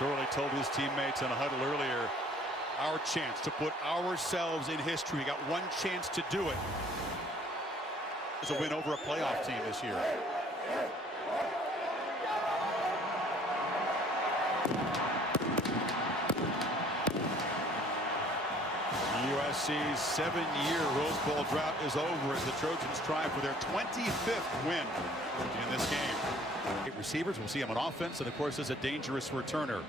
McSorley told his teammates in a huddle earlier, our chance to put ourselves in history. We got one chance to do it. It's a win over a playoff team this year. USC's 7-year Rose Bowl drought is over as the Trojans try for their 25th win in this game. 8 receivers, we'll see him on offense, and of course is a dangerous returner.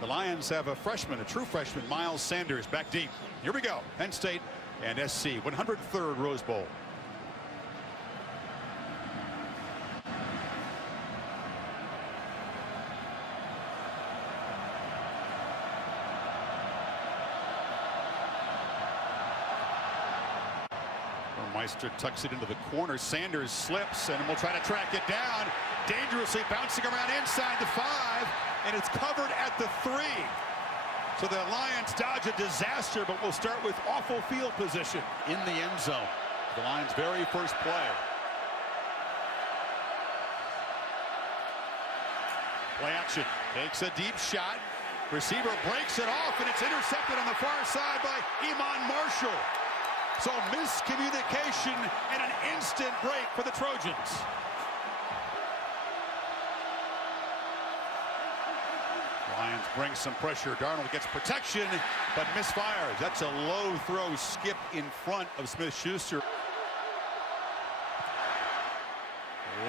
The Lions have a freshman, a true freshman, Miles Sanders, back deep. Here we go. Penn State and SC, 103rd Rose Bowl. Meister tucks it into the corner. Sanders slips and will try to track it down. Dangerously bouncing around inside the 5, and it's covered at the 3. So the Lions dodge a disaster, but we'll start with awful field position in the end zone. The Lions' very first play. Play action. Takes a deep shot. Receiver breaks it off, and it's intercepted on the far side by Iman Marshall. So miscommunication and an instant break for the Trojans. Lions bring some pressure. Darnold gets protection, but misfires. That's a low throw skip in front of Smith-Schuster.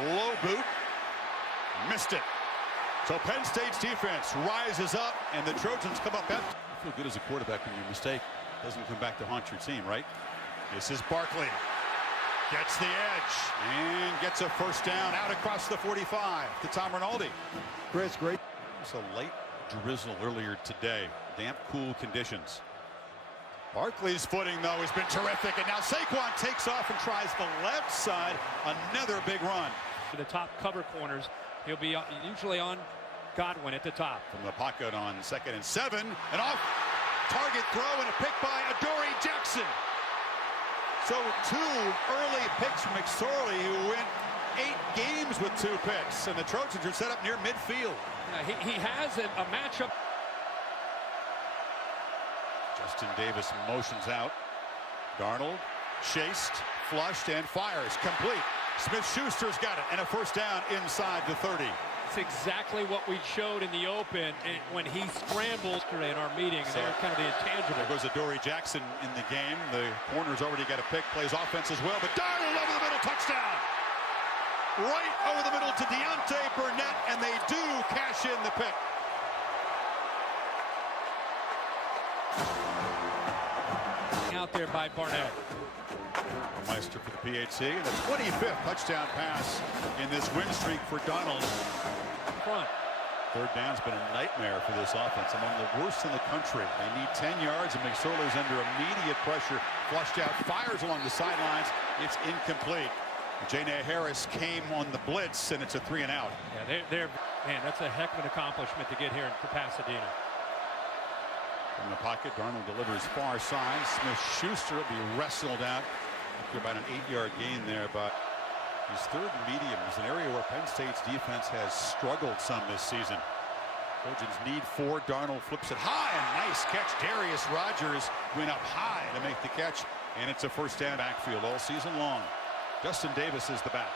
Low boot. Missed it. So Penn State's defense rises up, and the Trojans come up empty. You feel good as a quarterback when your mistake doesn't come back to haunt your team, right? This is Barkley. Gets the edge and gets a first down out across the 45 to Tom Rinaldi. Chris, great. It's a late drizzle earlier today. Damp, cool conditions. Barkley's footing, though, has been terrific. And now Saquon takes off and tries the left side. Another big run. To the top cover corners, he'll be usually on Godwin at the top. From the pocket on 2nd and 7. An off-target throw and a pick by Adoree Jackson. So 2 early picks from McSorley, who went 8 games with 2 picks. And the Trojans are set up near midfield. Yeah, he has a matchup. Justin Davis motions out. Darnold chased, flushed, and fires. Complete. Smith-Schuster's got it, and a first down inside the 30. It's exactly what we showed in the open when he scrambles today in our meeting. And they're kind of the intangible. There goes Adoree Jackson in the game. The corner's already got a pick, plays offense as well. But Darnold over the middle, touchdown! Right over the middle to Deontay Burnett, and they do cash in the pick. Out there by Barnett. Meister for the PHC, and the 25th touchdown pass in this win streak for Darnold. Front. 3rd down's been a nightmare for this offense, among the worst in the country. They need 10 yards, and McSorley's under immediate pressure. Flushed out, fires along the sidelines. It's incomplete. Janae Harris came on the blitz, and it's a 3 and out. Yeah, man, that's a heck of an accomplishment to get here to Pasadena. From the pocket, Darnold delivers far side. Smith-Schuster will be wrestled out after about an 8-yard gain there, but his 3rd medium is an area where Penn State's defense has struggled some this season. Trojans need 4. Darnold flips it high, and nice catch. Darius Rogers went up high to make the catch, and it's a first down backfield all season long. Justin Davis is the back.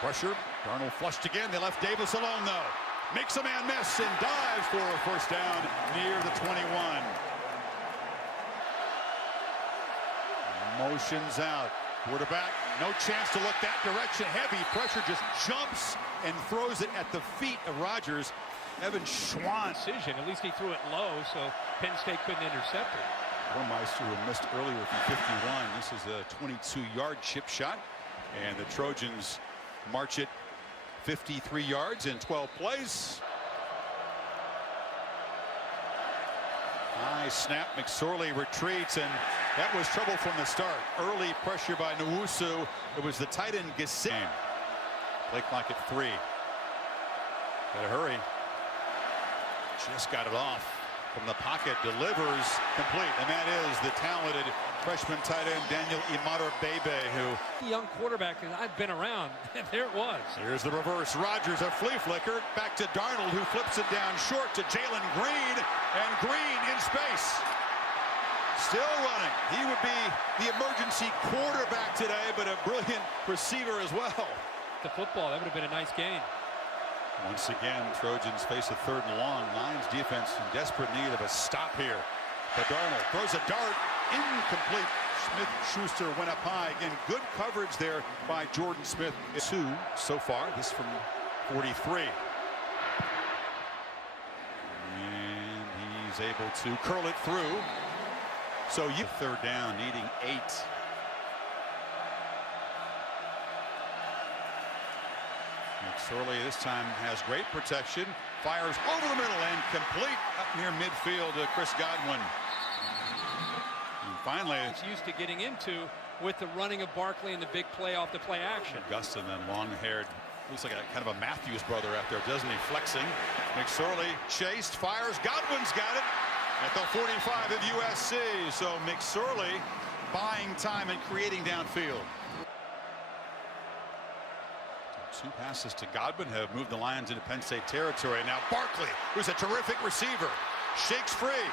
Pressure. Darnold flushed again. They left Davis alone, though. Makes a man miss and dives for a first down near the 21. Motions out. Quarterback, no chance to look that direction. Heavy pressure, just jumps and throws it at the feet of Rogers. Evan Schwann. Decision. At least he threw it low, so Penn State couldn't intercept it. Meister, who missed earlier from 51. This is a 22-yard chip shot, and the Trojans march it 53 yards in 12 plays. High snap. McSorley retreats, and that was trouble from the start. Early pressure by Nwosu. It was the tight end Gassim. Play clock at 3. Gotta hurry. Just got it off. from the pocket, delivers complete, and that is the talented freshman tight end Daniel Bebe, who young quarterback I've been around. There it was. Here's the reverse. Rodgers, a flea flicker, back to Darnold, who flips it down short to Jalen Green, and Green in space. Still running. He would be the emergency quarterback today, but a brilliant receiver as well. The football, that would have been a nice gain. Once again, Trojans face a 3rd and long. Lions defense in desperate need of a stop here. But Darnold throws a dart, incomplete. Smith-Schuster went up high. Again, good coverage there by Jordan Smith. 2 so far, this from 43. And he's able to curl it through. So you 3rd down, needing 8. McSorley this time has great protection, fires over the middle and complete up near midfield to Chris Godwin. And finally, He's used to getting into with the running of Barkley and the big play off the play action. Augustin, then long-haired, looks like a kind of a Matthews brother out there, doesn't he? Flexing. McSorley chased, fires. Godwin's got it at the 45 of USC. So McSorley buying time and creating downfield. 2 passes to Godwin have moved the Lions into Penn State territory. Now Barkley, who's a terrific receiver, shakes free.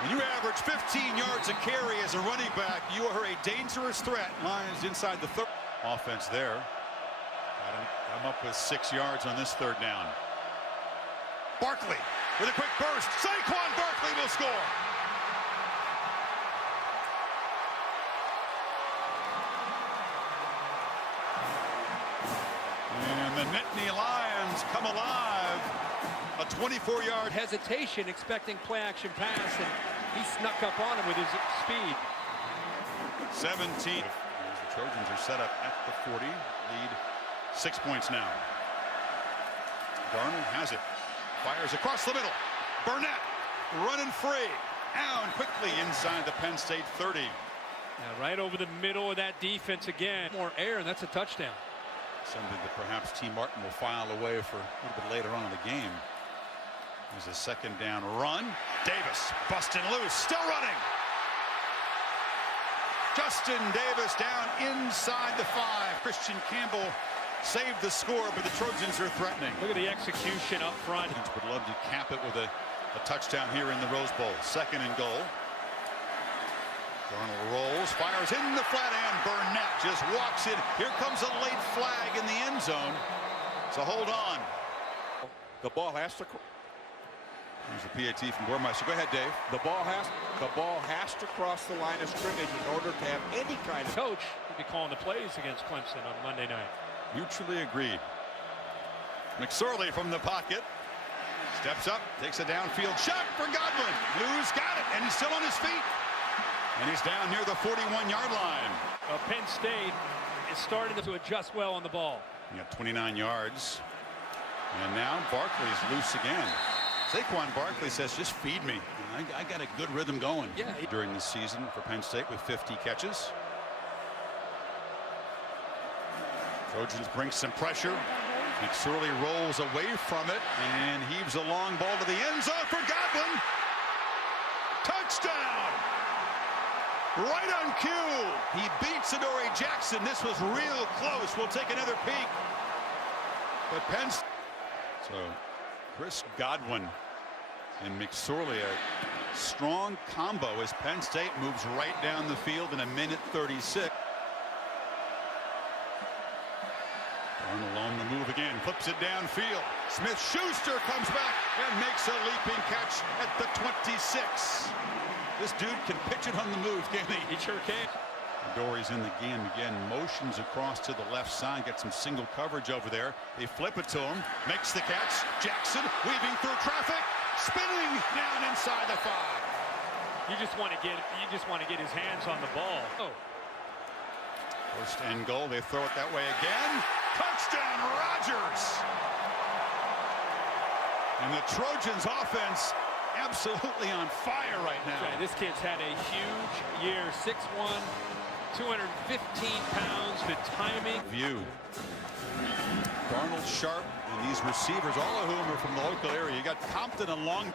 When you average 15 yards a carry as a running back, you are a dangerous threat. Lions inside the 3rd. Offense there. Come up with 6 yards on this 3rd down. Barkley with a quick burst. Saquon Barkley will score. And the Nittany Lions come alive. A 24-yard hesitation, expecting play action pass, and he snuck up on him with his speed. 17. The Trojans are set up at the 40. Lead 6 points now. Darnold has it. Fires across the middle. Burnett running free. Down quickly inside the Penn State 30. Now right over the middle of that defense again. More air, and that's a touchdown. Something that perhaps T. Martin will file away for a little bit later on in the game. There's a 2nd down run. Davis busting loose, still running. Justin Davis down inside the 5. Christian Campbell saved the score, but the Trojans are threatening. Look at the execution up front. Would love to cap it with a touchdown here in the Rose Bowl. 2nd and goal. Darnold rolls, fires in the flat end. Burnett just walks it. Here comes a late flag in the end zone. So hold on. The ball has to. There's a PAT from Gormeister. Go ahead, Dave. The ball has to cross the line of scrimmage in order to have any kind of. Coach will be calling the plays against Clemson on Monday night. Mutually agreed. McSorley from the pocket. Steps up, takes a downfield shot for Godwin. Who's got it, and he's still on his feet. And he's down near the 41-yard line. Penn State is starting to adjust well on the ball. He got 29 yards. And now Barkley's loose again. Saquon Barkley says, just feed me. I got a good rhythm going during this season for Penn State with 50 catches. Trojans bring some pressure. McSorley rolls away from it and heaves a long ball to the end zone for Godwin. Touchdown! Right on cue. He beats Adoree Jackson. This was real close. We'll take another peek. But Penn State. So Chris Godwin and McSorley, a strong combo as Penn State moves right down the field in 1:36. Darnold on the move again, flips it downfield. Smith-Schuster comes back and makes a leaping catch at the 26. This dude can pitch it on the move, can't he? He sure can. Dory's in the game again, motions across to the left side, gets some single coverage over there. They flip it to him, makes the catch. Jackson weaving through traffic, spinning down inside the 5. You just want to get his hands on the ball. Oh. 1st and goal. They throw it that way again. Touchdown, Rodgers! And the Trojans offense absolutely on fire right now. This kid's had a huge year. 6'1", 215 pounds. The timing. View. Darnold, Sharp, and these receivers, all of whom are from the local area. You got Compton and Long.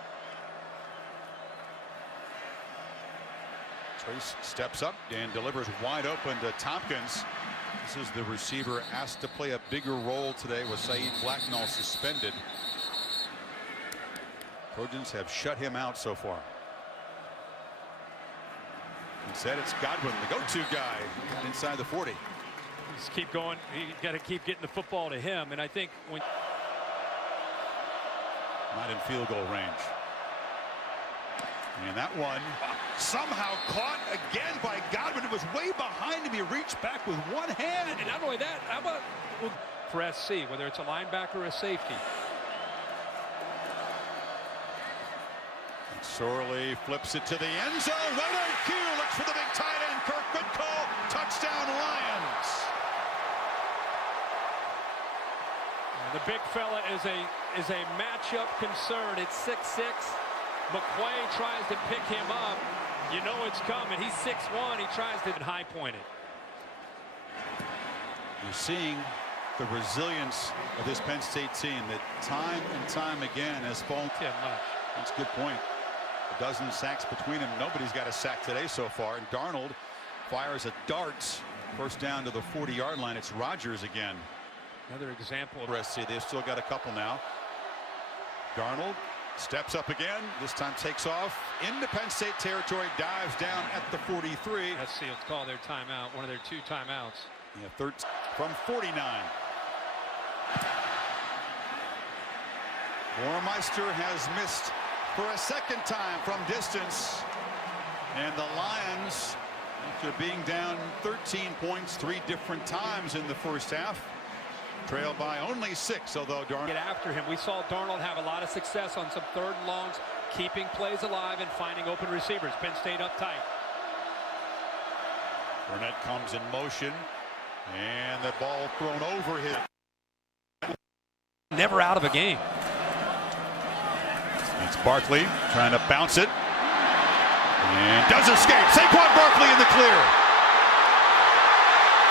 Trace steps up and delivers wide open to Tompkins. This is the receiver asked to play a bigger role today with Saeed Blacknall suspended. Trojans have shut him out so far. Instead, it's Godwin, the go-to guy inside the 40. Just keep going. You got to keep getting the football to him. And I think when not in field goal range. And that one somehow caught again by Godwin. It was way behind him. He reached back with one hand. and not only that, how about for SC, whether it's a linebacker or a safety. Sorley flips it to the end zone. Right on cue. Looks for the big tight end. Kirk, good call. Touchdown Lions. And the big fella is a matchup concern. It's 6'6". McQuay tries to pick him up. You know it's coming. He's 6'1". He tries to high point it. You're seeing the resilience of this Penn State team that time and time again has fallen. That's a good point. A dozen sacks between them. Nobody's got a sack today so far. And Darnold fires a dart. First down to the 40-yard line. It's Rodgers again. Another example of SC. They've still got a couple now. Darnold steps up again. This time takes off into Penn State territory. Dives down at the 43. SC will call their timeout. One of their 2 timeouts. Yeah, third from 49. Warmeister has missed for a second time from distance. And the Lions, after being down 13 points 3 different times in the first half, trailed by only 6, although Darnold get after him. We saw Darnold have a lot of success on some 3rd and longs, keeping plays alive and finding open receivers. Penn State up tight. Burnett comes in motion, and the ball thrown over him. Never out of a game. It's Barkley trying to bounce it, and does escape. Saquon Barkley in the clear.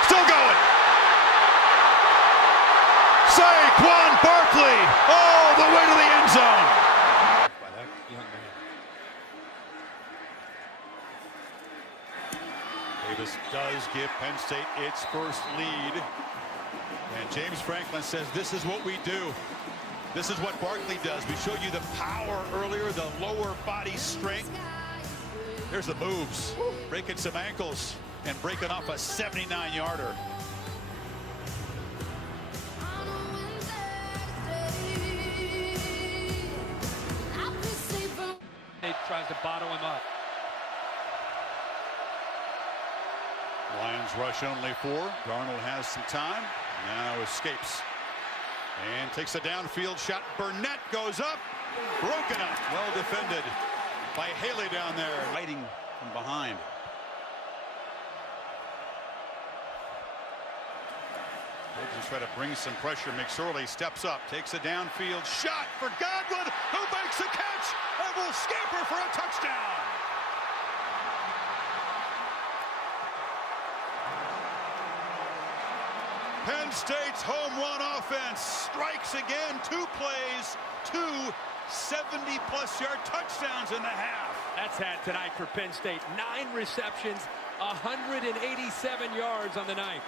Still going. Saquon Barkley all the way to the end zone. By that young man. Davis does give Penn State its first lead. And James Franklin says this is what we do. This is what Barkley does. We showed you the power earlier, the lower body strength. Here's the moves. Breaking some ankles and breaking off a 79-yarder. He tries to bottle him up. Lions rush only 4. Darnold has some time. Now escapes. And takes a downfield shot. Burnett goes up. Broken up. Well defended by Haley down there. Fighting from behind. Trojans try to bring some pressure. McSorley steps up. Takes a downfield shot for Godwin, who makes the catch and will scamper for a touchdown. Penn State's home run offense strikes again. 2 plays, 2 70-plus-yard touchdowns in the half. That's had tonight for Penn State. 9 receptions, 187 yards on the night.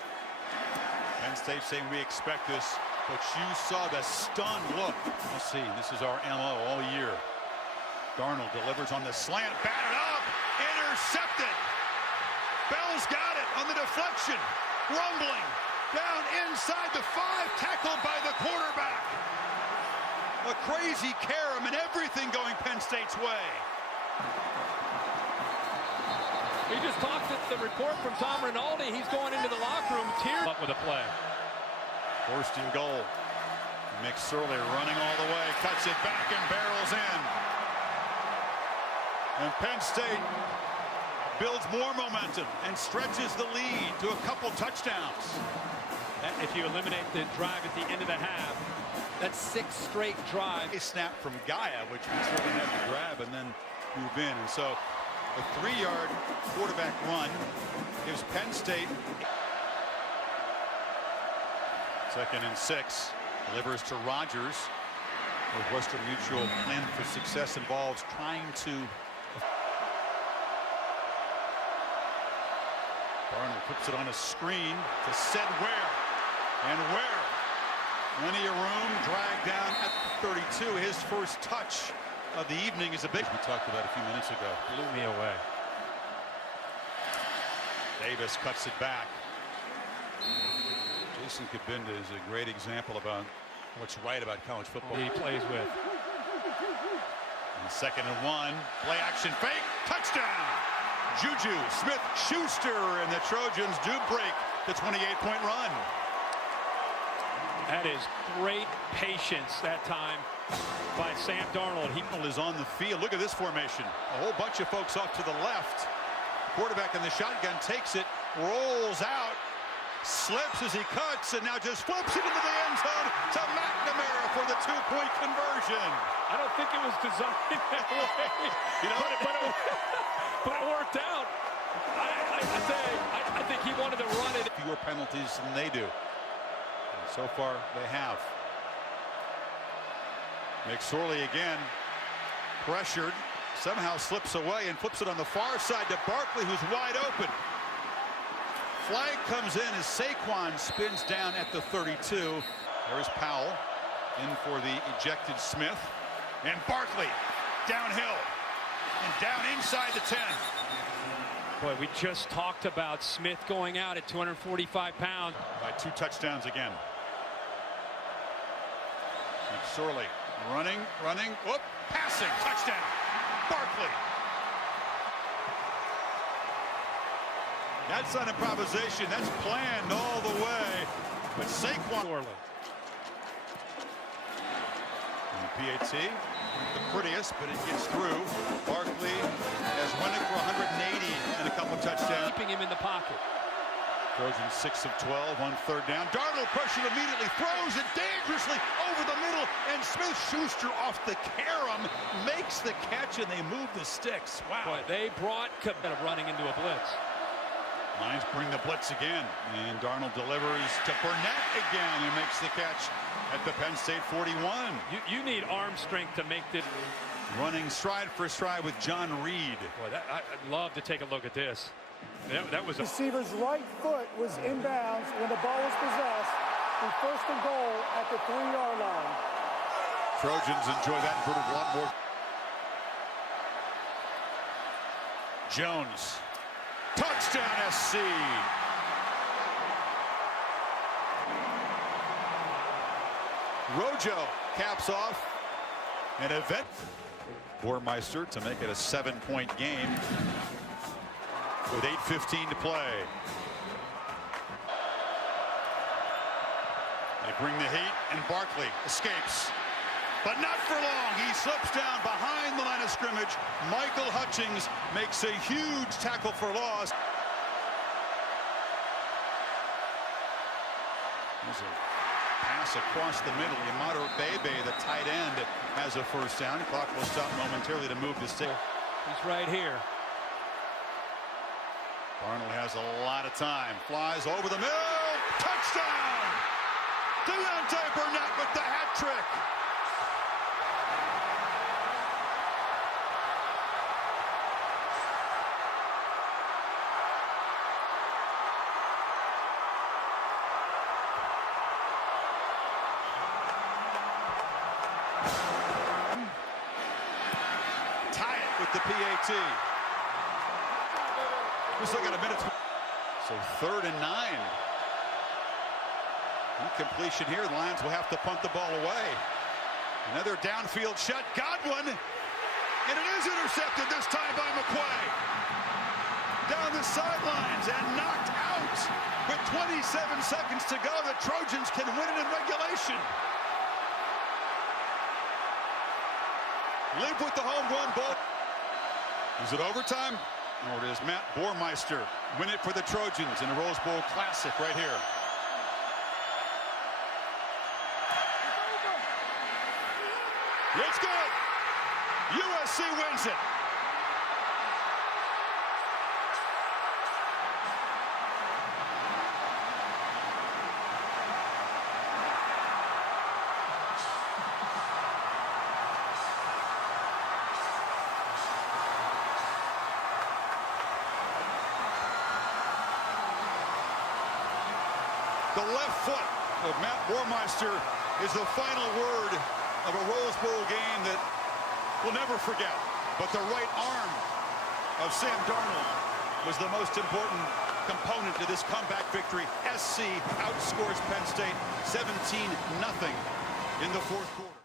Penn State saying we expect this, but you saw the stunned look. Let's see, this is our MO all year. Darnold delivers on the slant, batted up, intercepted. Bell's got it on the deflection, rumbling. Down inside the 5, tackled by the quarterback. A crazy carom and everything going Penn State's way. We just talked at the report from Tom Rinaldi. He's going into the locker room, teared up with a play. First and goal. McSorley running all the way, cuts it back and barrels in. And Penn State builds more momentum and stretches the lead to a couple touchdowns. If you eliminate the drive at the end of the half, that's 6 straight drives. A snap from Gaia, which we certainly had to grab and then move in. And so a 3-yard quarterback run gives Penn State 2nd and 6. Delivers to Rodgers. Northwestern Mutual plan for success involves trying to Darnold flips it on a screen to Said Ware. And Ware, plenty of room, dragged down at the 32. His first touch of the evening is a big. We talked about a few minutes ago. Blew me away. Davis cuts it back. Jason Kabinda is a great example about what's right about college football. He plays with. And 2nd and 1. Play action fake. Touchdown. Juju Smith-Schuster and the Trojans do break the 28-point run. That is great patience that time by Sam Darnold. He is on the field. Look at this formation. A whole bunch of folks off to the left. Quarterback in the shotgun takes it, rolls out, slips as he cuts, and now just flips it into the end zone to McNamara for the 2-point conversion. I don't think it was designed that way. You know, but it worked out. I think he wanted to run it. Fewer penalties than they do. And so far, they have. McSorley again, pressured, somehow slips away and flips it on the far side to Barkley, who's wide open. Flag comes in as Saquon spins down at the 32. There's Powell in for the ejected Smith. And Barkley downhill and down inside the 10. Boy, we just talked about Smith going out at 245 pounds. By 2 touchdowns again. McSorley running, whoop, passing, touchdown. Barkley. That's not improvisation. That's planned all the way. But Saquon. And PAT, the prettiest, but it gets through. Barkley has running for 180 and a couple touchdowns. Keeping him in the pocket. Trojans 6 of 12 on 3rd down. Darnold pressured immediately, throws it dangerously over the middle, and Smith-Schuster off the carom makes the catch, and they move the sticks. Wow. Boy, they brought of running into a blitz. Lions bring the blitz again, and Darnold delivers to Burnett again, and makes the catch at the Penn State 41. You need arm strength to make this. Running stride for stride with John Reed. Boy, I'd love to take a look at this. That was a receiver's right foot was inbounds when the ball was possessed, and 1st and goal at the 3-yard line. Trojans enjoy that and a lot more. Jones, touchdown SC. Rojo caps off an event. Boermeister to make it a 7-point game with 8:15 to play. They bring the heat, and Barkley escapes, but not for long. He slips down behind the line of scrimmage. Michael Hutchings makes a huge tackle for loss. There's a pass across the middle. Yamada Bebe, the tight end, has a 1st down. Clock will stop momentarily to move the stick. He's right here. Darnold has a lot of time. Flies over the middle. Touchdown! Deontay Burnett with the hat trick. Tie it with the PAT. We still got a minute. So 3rd and 9. Incompletion here. The Lions will have to punt the ball away. Another downfield shot. Godwin. And it is intercepted this time by McQuay. Down the sidelines and knocked out. With 27 seconds to go, the Trojans can win it in regulation. Live with the home run ball. Is it overtime? Or does Matt Boermeister win it for the Trojans in a Rose Bowl Classic right here? It's good. USC wins it. The left foot of Matt Warmeister is the final word of a Rose Bowl game that we'll never forget. But the right arm of Sam Darnold was the most important component to this comeback victory. SC outscores Penn State 17-0 in the fourth quarter.